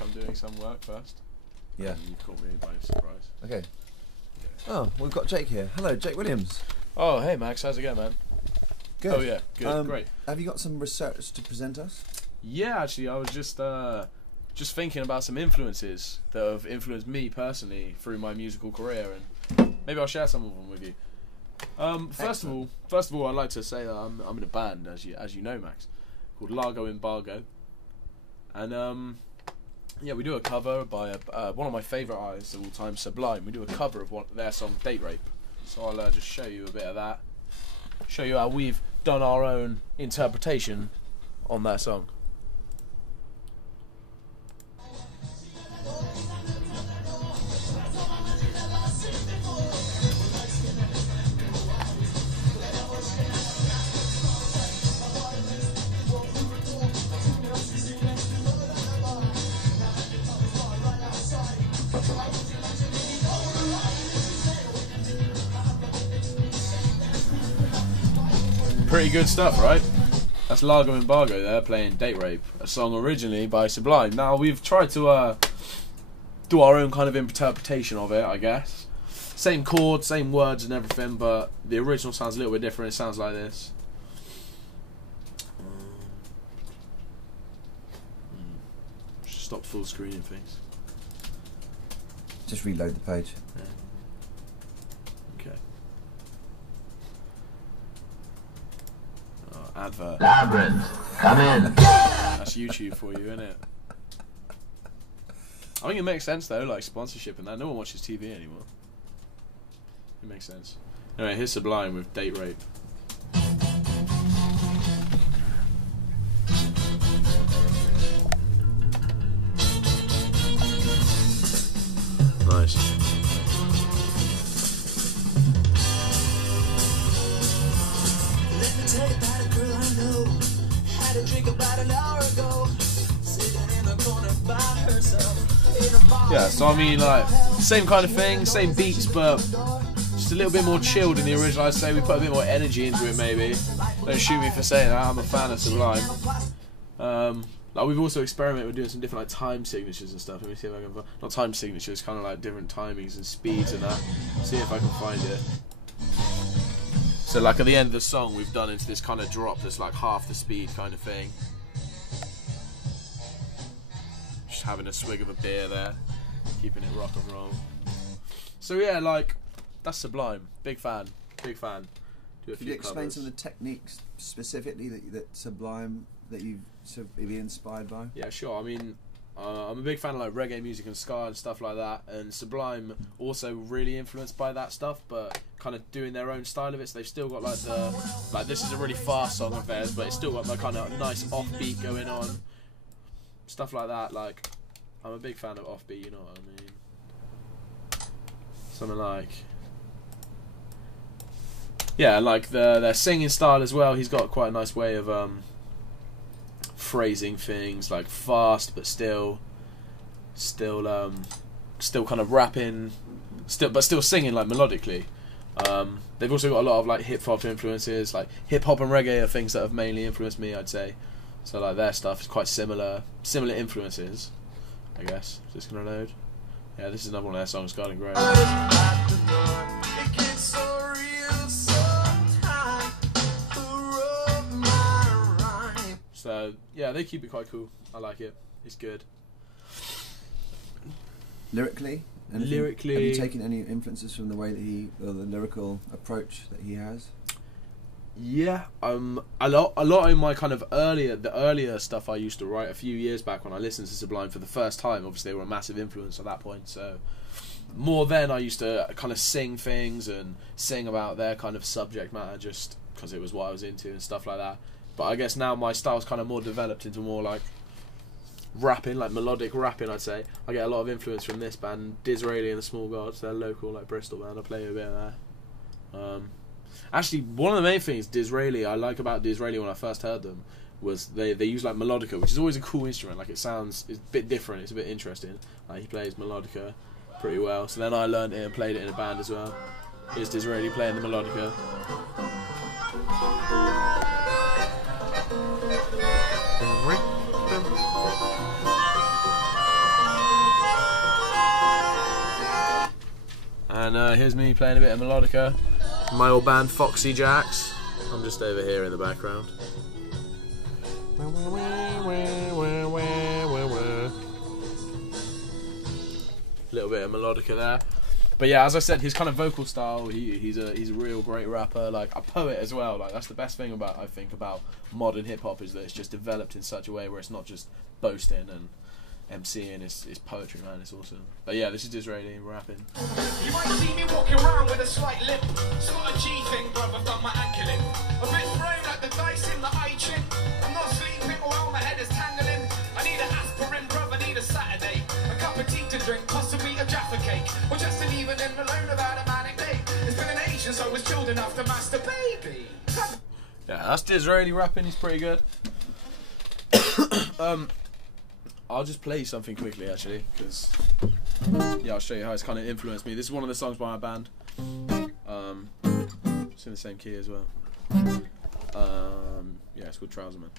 like I'm doing some work first. Yeah. And you've caught me by surprise. Okay. Oh, we've got Jake here. Hello, Jake Williams. Oh, hey Max, how's it going, man? Good. Oh yeah, good, great. Have you got some research to present us? Yeah, actually, I was just thinking about some influences that have influenced me personally through my musical career, and maybe I'll share some of them with you. First of all, I'd like to say that I'm in a band, as you know, Max, called Largo Embargo, and yeah, we do a cover by one of my favourite artists of all time, Sublime. We do a cover of their song Date Rape. So I'll just show you a bit of that. Show you how we've done our own interpretation on that song. Pretty good stuff, right? That's Largo Embargo there playing Date Rape, a song originally by Sublime. Now we've tried to do our own kind of interpretation of it, I guess. Same chords, same words and everything, but the original sounds a little bit different. It sounds like this. Stop full screening things. Just reload the page. Yeah. Okay. Advert. Labyrinth, come in. That's YouTube for you, isn't it? I think it makes sense though, like sponsorship and that. No one watches TV anymore. It makes sense. Anyway, here's Sublime with Date Rape. Nice. Let me tell you about a girl I know. Had a drink about an hour ago. Sitting in the corner by herself. In a bar. Yeah, so I mean, like, same kind of thing, same beats, but just a little bit more chilled in the original. I'd say we put a bit more energy into it, maybe. Don't shoot me for saying that. I'm a fan of Sublime. Like we've also experimented with doing some different like time signatures and stuff. Let me see if I can not time signatures, kind of like different timings and speeds and that. See if I can find it. So like at the end of the song, we've done into this kind of drop that's like half the speed kind of thing. Just having a swig of a beer there, keeping it rock and roll. So yeah, like that's Sublime. Big fan. Big fan. Do a Could few you explain covers. some of the techniques specifically that Sublime that you've sort of been inspired by? Yeah, sure. I mean, I'm a big fan of like reggae music and ska and stuff like that, and Sublime also really influenced by that stuff, but kind of doing their own style of it. So they've still got like this is a really fast song of theirs, but it's still got that kind of nice offbeat going on, stuff like that. Like, I'm a big fan of offbeat. You know what I mean? Something like. Yeah, like their singing style as well. He's got quite a nice way of phrasing things, like fast but still kind of rapping, but still singing like melodically. They've also got a lot of like hip hop influences, like hip hop and reggae are things that have mainly influenced me, I'd say. So like their stuff is quite similar influences, I guess. Just gonna load. Yeah, this is another one of their songs, Garden Grove. So yeah, they keep it quite cool. I like it. It's good. Lyrically? Anything? Lyrically, have you taken any influences from the way that or the lyrical approach that he has? Yeah, a lot in my kind of earlier stuff I used to write a few years back when I listened to Sublime for the first time. Obviously, they were a massive influence at that point. So more then, I used to kind of sing things and sing about their kind of subject matter just because it was what I was into and stuff like that. But I guess now my style's kind of more developed into more like rapping, like melodic rapping, I'd say. I get a lot of influence from this band, Disraeli and the Small Gods. They're local, like Bristol band. I play a bit of there. Actually, one of the main things Disraeli I like about Disraeli when I first heard them was they use like melodica, which is always a cool instrument. Like it's a bit different, it's a bit interesting. Like he plays melodica pretty well. So then I learned it and played it in a band as well. Here's Disraeli playing the melodica. And here's me playing a bit of melodica. My old band Foxy Jacks. I'm just over here in the background. Little bit of melodica there. But yeah, as I said, his kind of vocal style, he's a real great rapper, like a poet as well. Like that's the best thing about, I think, about modern hip hop, is that it's just developed in such a way where it's not just boasting and MCing, it's poetry, man. It's awesome. But yeah, this is Disraeli rapping. You might see me walking around with a slight limp. It's not a G thing, bruv, I've got my ankle in. A bit thrown like the dice in the eye chin. I'm not sleeping while my head is tangling. I need an aspirin, bruv, I need a Saturday. A cup of tea to drink, possibly a Jaffa cake. Or just an evening alone without a manic day. It's been an age since I was chilled enough to master baby. Yeah, that's Disraeli rapping, he's pretty good. I'll just play something quickly, actually, because yeah, I'll show you how it's kind of influenced me. This is one of the songs by my band. It's in the same key as well. Yeah, it's called Trouserman.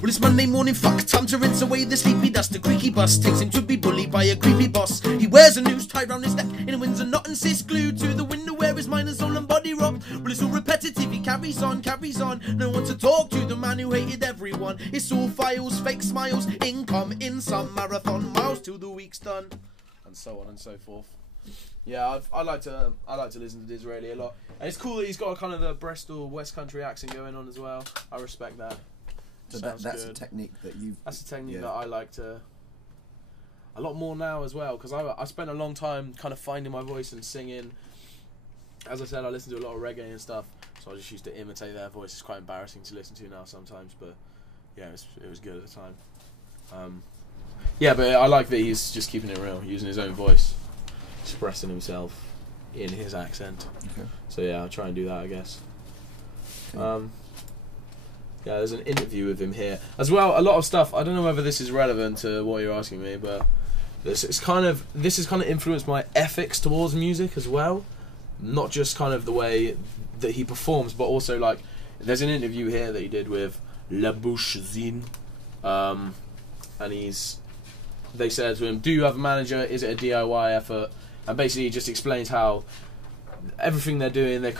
Well, it's Monday morning, fuck, time to rinse away the sleepy dust. The creaky bus takes him to be bullied by a creepy boss. He wears a noose tied round his neck in a Windsor knot and sits glued to the window where his mind and soul and body rot. Well, it's all repetitive, he carries on. No one to talk to, the man who hated everyone. It's all files, fake smiles, income in some marathon miles till the week's done. And so on and so forth. Yeah, I like to listen to Disraeli a lot. And it's cool that he's got a kind of the Bristol West Country accent going on as well. I respect that. So that's a technique that you've... That's a technique that I like to... A lot more now as well, because I spent a long time kind of finding my voice and singing. As I said, I listen to a lot of reggae and stuff, so I just used to imitate their voice. It's quite embarrassing to listen to now sometimes, but yeah, it was good at the time. Yeah, but I like that he's just keeping it real, using his own voice, expressing himself in his accent. Okay. So yeah, I'll try and do that, I guess. Okay. Yeah, there's an interview with him here as well. A lot of stuff. I don't know whether this is relevant to what you're asking me, but this has kind of influenced my ethics towards music as well. Not just kind of the way that he performs, but also like there's an interview here that he did with La Bouche Zine, and they said to him, "Do you have a manager? Is it a DIY effort?" And basically, he just explains how everything they're doing, they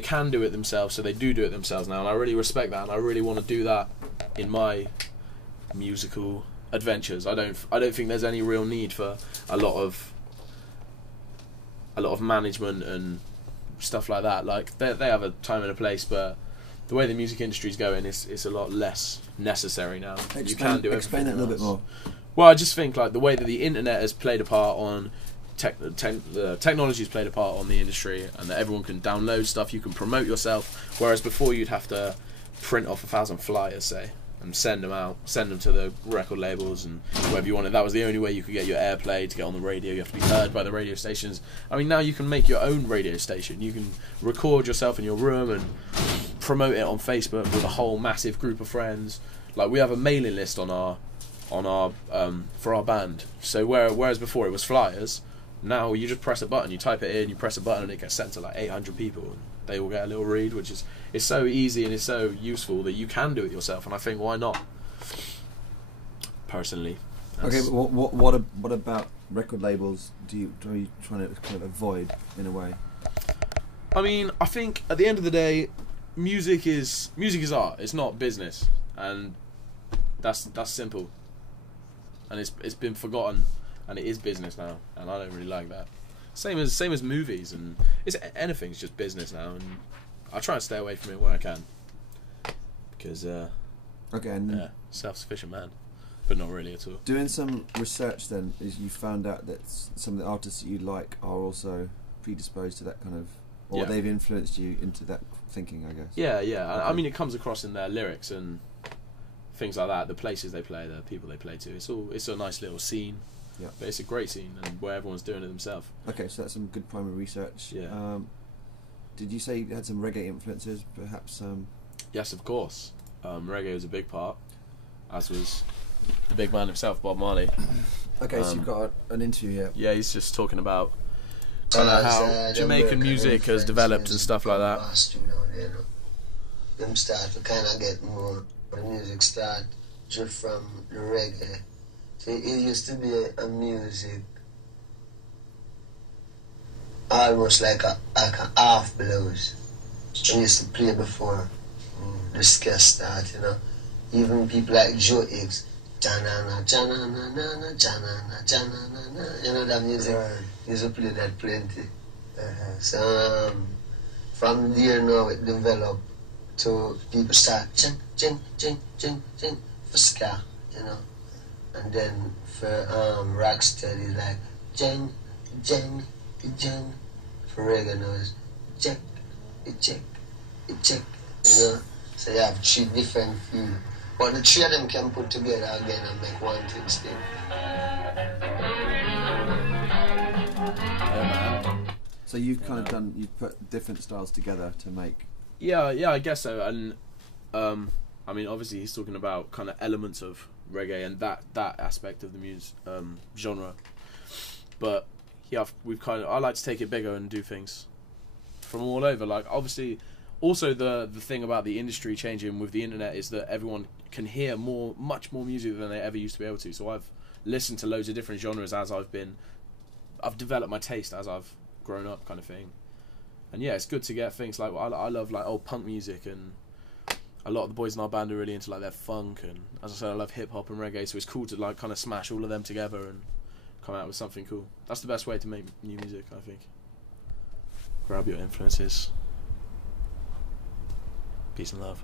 can do it themselves, so they do it themselves now, and I really respect that, and I really want to do that in my musical adventures. I don't think there's any real need for a lot of management and stuff like that. Like they have a time and a place, but the way the music industry's going, it's a lot less necessary now. You can do everything. Explain that a little bit more. Well, I just think like the way that the internet has played a part on technology's played a part on the industry, and that everyone can download stuff, you can promote yourself, whereas before you'd have to print off 1,000 flyers, say, and send them to the record labels and wherever you wanted. That was the only way you could get your airplay to get on the radio. You have to be heard by the radio stations. I mean, now you can make your own radio station. You can record yourself in your room and promote it on Facebook with a whole massive group of friends. Like we have a mailing list on our for our band. So whereas before it was flyers, now you just press a button, you type it in, you press a button, and it gets sent to like 800 people, and they all get a little read, which is it's so easy and it's so useful that you can do it yourself. And I think why not? Personally. Okay, but what about record labels? Are you trying to kind of avoid in a way? I mean, I think at the end of the day, music is art. It's not business, and that's simple. And it's been forgotten. And it is business now, and I don't really like that. Same as movies, and anything's just business now, and I try and stay away from it where I can, because self-sufficient man, but not really at all. Doing some research, then, is you found out that some of the artists that you like are also predisposed to that kind of, or they've influenced you into that thinking, I guess. Yeah. Okay. I mean, it comes across in their lyrics and things like that. The places they play, the people they play to. It's a nice little scene. Yeah. But it's a great scene, and where everyone's doing it themselves. Okay, so that's some good primary research. Yeah. Did you say you had some reggae influences, perhaps? Yes, of course. Reggae was a big part, as was the big man himself, Bob Marley. Okay, so you've got an interview here. Yeah, he's just talking about how Jamaican music has developed and stuff like that. Them start to kind of get more The music start drift from the reggae. So it used to be a music almost like a half blues. I used to play before the ska start, you know. Even people like Joe Higgs, janana, janana, nana, janana, janana, na, you know that music. Right. Used to play that plenty. So from there now it developed to people start ching, ching, ching, ching, ching for ska, you know. And then for rocksteady like jing, jing, jing. For reggae now is check, check, check, you know. So you have 3 different feels. But the 3 of them can put together again and make one thing still. Yeah, man. So you've kind of you've put different styles together to make... Yeah, I guess so. And I mean, obviously he's talking about kind of elements of reggae and that aspect of the music genre. But yeah, I like to take it bigger and do things from all over. Like, obviously, also the thing about the industry changing with the internet is that everyone can hear much more music than they ever used to be able to. So I've listened to loads of different genres as I've developed my taste as I've grown up, kind of thing. And yeah, it's good to get things like, I love like old punk music, and a lot of the boys in our band are really into like their funk, and as I said, I love hip hop and reggae, so it's cool to like kind of smash all of them together and come out with something cool. That's the best way to make new music, I think. Grab your influences. Peace and love.